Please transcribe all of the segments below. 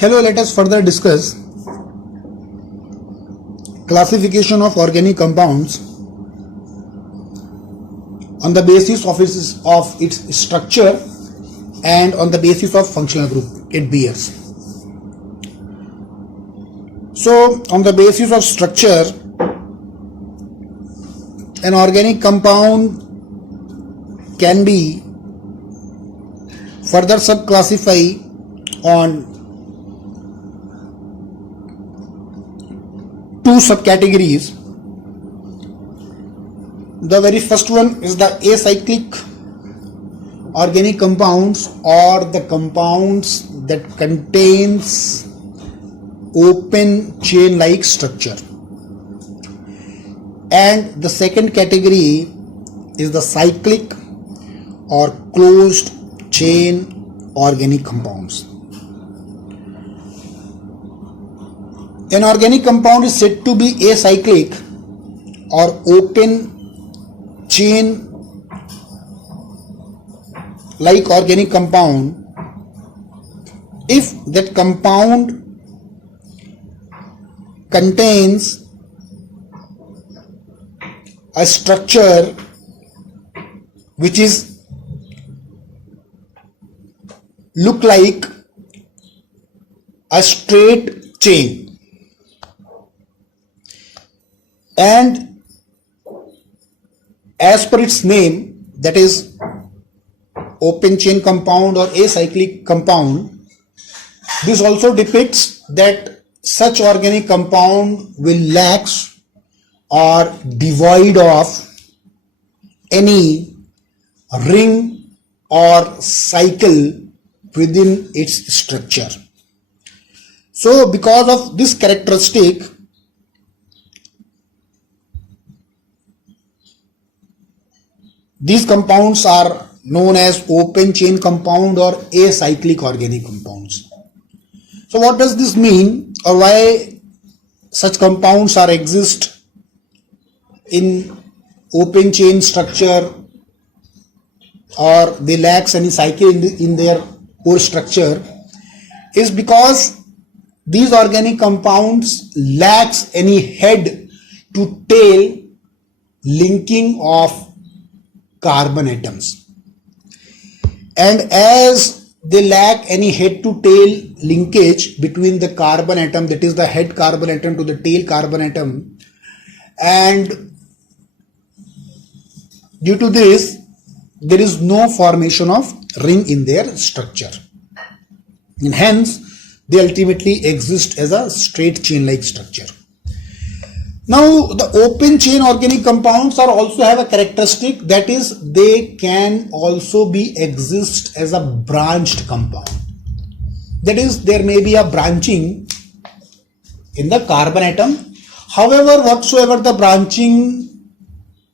Hello, let us further discuss classification of organic compounds on the basis of its structure and on the basis of functional group it bears. So, on the basis of structure, an organic compound can be further subclassified on two subcategories. The very first one is the acyclic organic compounds, or the compounds that contains open chain like structure, and the second category is the cyclic or closed chain organic compounds. An organic compound is said to be acyclic or open chain like organic compound if that compound contains a structure which is look like a straight chain, and as per its name, that is open chain compound or acyclic compound, this also depicts that such organic compound will lacks or devoid of any ring or cycle within its structure. So because of this characteristic, these compounds are known as open chain compound or acyclic organic compounds. So what does this mean, or why such compounds are exist in open chain structure, or they lacks any cycle in their core structure, is because these organic compounds lacks any head to tail linking of carbon atoms, and as they lack any head to tail linkage between the carbon atom, that is the head carbon atom to the tail carbon atom, and due to this there is no formation of ring in their structure, and hence they ultimately exist as a straight chain like structure. Now the open chain organic compounds are also have a characteristic, that is they can also be exist as a branched compound. That is, there may be a branching in the carbon atom. However, whatsoever the branching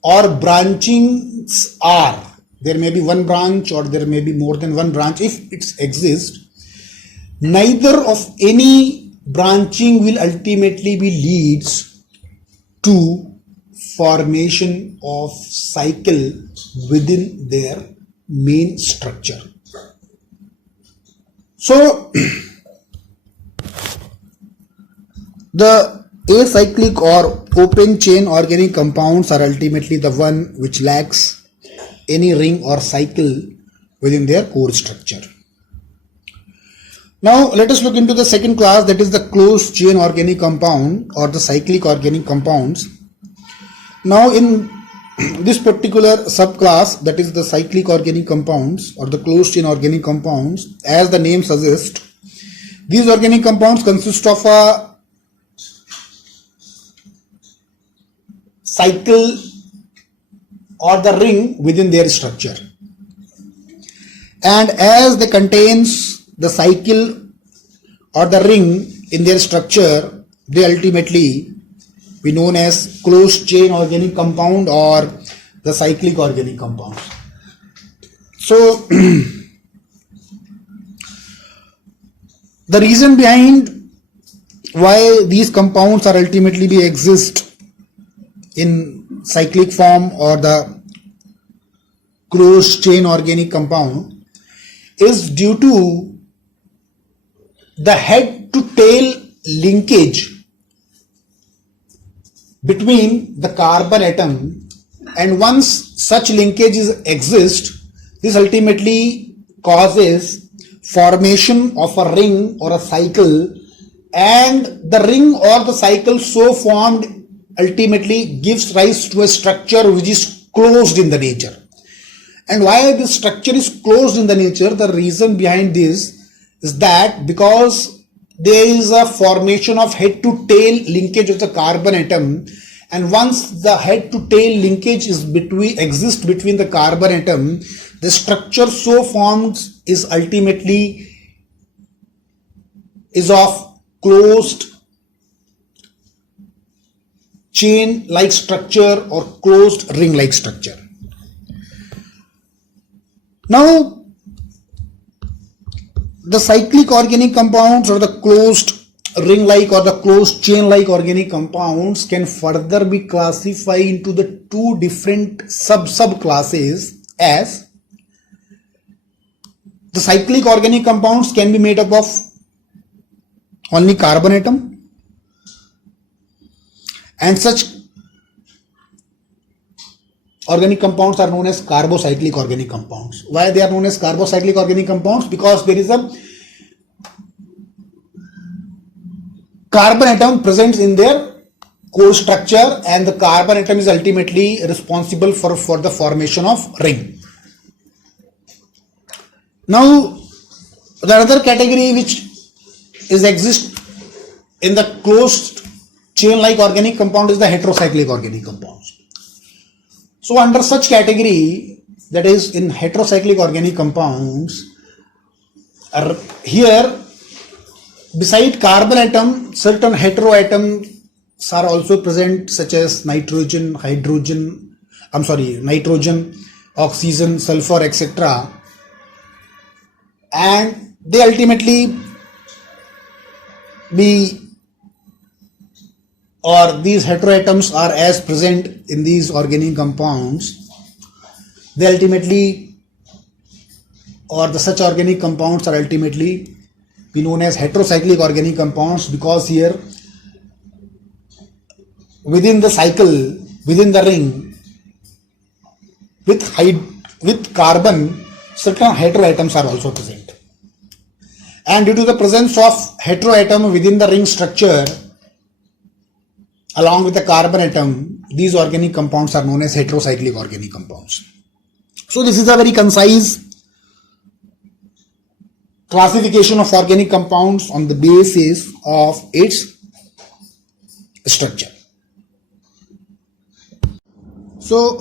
or branchings are, there may be one branch or there may be more than one branch. If it exists, neither of any branching will ultimately be leads to formation of cycle within their main structure. So the acyclic or open chain organic compounds are ultimately the one which lacks any ring or cycle within their core structure. Now let us look into the second class, that is the closed chain organic compound or the cyclic organic compounds. Now in this particular subclass, that is the cyclic organic compounds or the closed chain organic compounds, as the name suggests, these organic compounds consist of a cycle or the ring within their structure, and as they contains the cycle or the ring in their structure, they ultimately be known as closed chain organic compound or the cyclic organic compound. So the reason behind why these compounds are ultimately be exist in cyclic form or the closed chain organic compound is due to the head to tail linkage between the carbon atom, and once such linkages exist, this ultimately causes formation of a ring or a cycle, and the ring or the cycle so formed ultimately gives rise to a structure which is closed in the nature. And why this structure is closed in the nature, the reason behind this is that because there is a formation of head to tail linkage of the carbon atom, and once the head to tail linkage exists between the carbon atom, the structure so formed is ultimately of closed chain like structure or closed ring like structure. Now, the cyclic organic compounds or the closed ring like or the closed chain like organic compounds can further be classified into the two different subclasses, as the cyclic organic compounds can be made up of only carbon atom, and such organic compounds are known as carbocyclic organic compounds. Why they are known as carbocyclic organic compounds? Because there is a carbon atom present in their core structure, and the carbon atom is ultimately responsible for the formation of ring. Now, the other category which exists in the closed chain like organic compound is the heterocyclic organic compounds. So under such category, that is in heterocyclic organic compounds, here beside carbon atom, certain heteroatoms are also present, such as nitrogen, oxygen, sulfur, etc. And they ultimately these heteroatoms are as present in these organic compounds. They ultimately, or the such organic compounds are ultimately be known as heterocyclic organic compounds, because here within the cycle, within the ring, with carbon, certain heteroatoms are also present. And due to the presence of heteroatom within the ring structure, along with the carbon atom, these organic compounds are known as heterocyclic organic compounds. So this is a very concise classification of organic compounds on the basis of its structure. So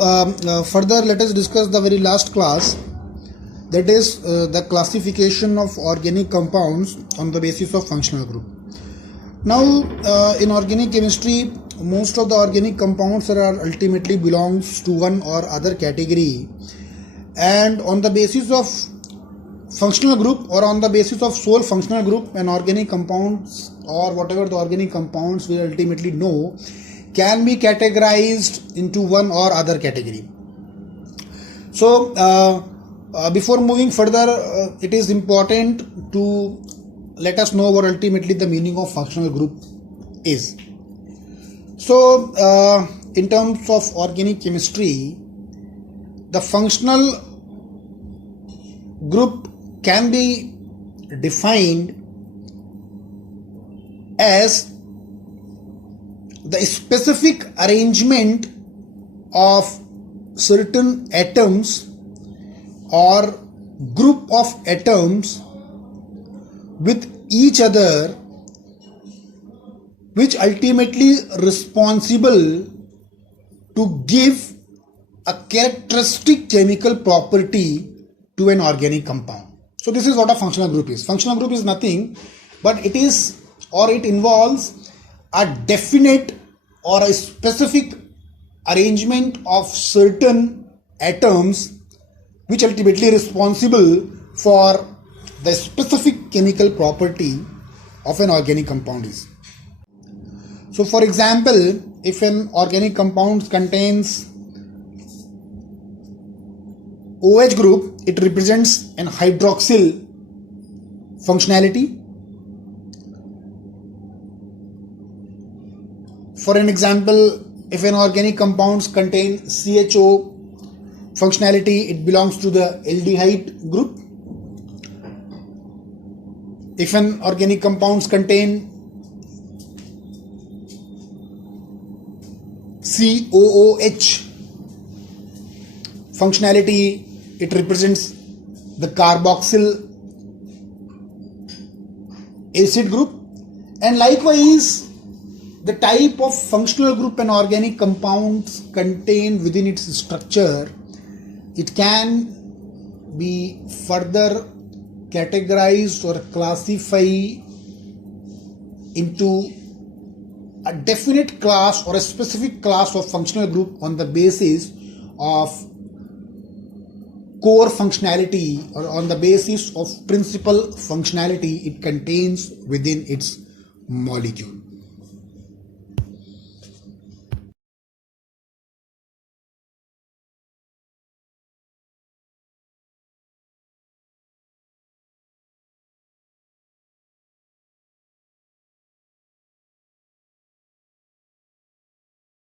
further, let us discuss the very last class, that is the classification of organic compounds on the basis of functional group. Now in organic chemistry, most of the organic compounds are ultimately belongs to one or other category, and on the basis of functional group or on the basis of sole functional group, an organic compounds or whatever the organic compounds we ultimately know can be categorized into one or other category. So before moving further, it is important to let us know what ultimately the meaning of functional group is. So in terms of organic chemistry, the functional group can be defined as the specific arrangement of certain atoms or group of atoms with each other, which ultimately responsible to give a characteristic chemical property to an organic compound. So this is what a functional group is. Functional group is nothing but it is, or it involves a definite or a specific arrangement of certain atoms which ultimately responsible for the specific chemical property of an organic compound is. So for example, if an organic compound contains OH group, it represents an hydroxyl functionality. For an example, if an organic compounds contain CHO functionality, it belongs to the aldehyde group. If an organic compounds contain COOH functionality, it represents the carboxyl acid group. And likewise, the type of functional group an organic compounds contain within its structure, it can be further categorized or classified into a definite class or a specific class of functional group on the basis of core functionality or on the basis of principal functionality it contains within its molecule.